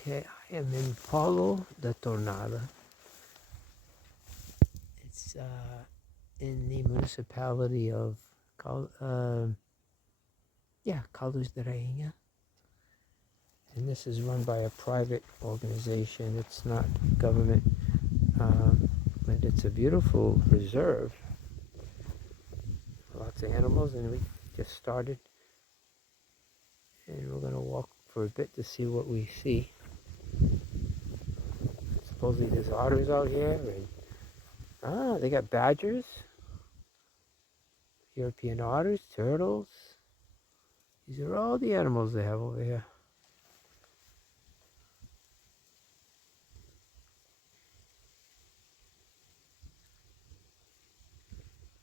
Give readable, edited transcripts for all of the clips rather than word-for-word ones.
Okay, I am in Palo de Tornada. It's in the municipality of Caldas de Rainha. And this is run by a private organization. It's not government. And it's a beautiful reserve. Lots of animals, and we just started. And we're going to walk for a bit to see what we see. Supposedly there's otters out here. And, they got badgers. European otters, turtles. These are all the animals they have over here.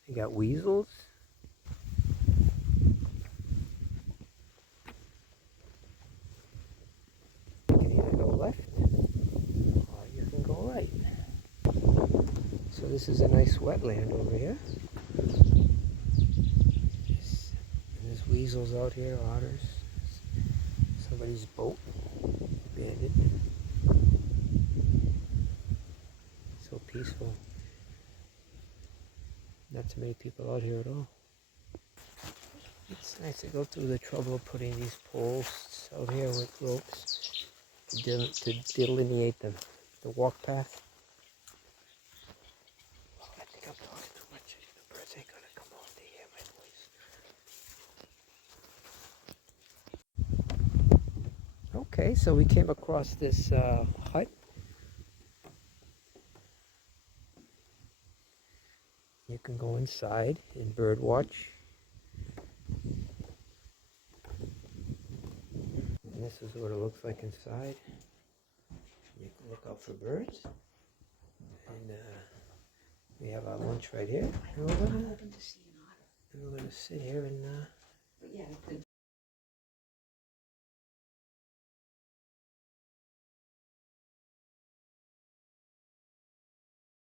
They got weasels. You can either go left or you can go right. So this is a nice wetland over here. There's weasels out here, otters. Somebody's boat, abandoned. So peaceful. Not too many people out here at all. It's nice to go through the trouble of putting these posts out here with ropes to delineate the walk path. Oh, I think I'm talking too much. The birds ain't gonna come on to hear my voice. Okay, so we came across this hut. You can go inside and bird watch. And this is what it looks like inside. You can look out for birds. And we have our lunch right here. And we're gonna sit here and But yeah, the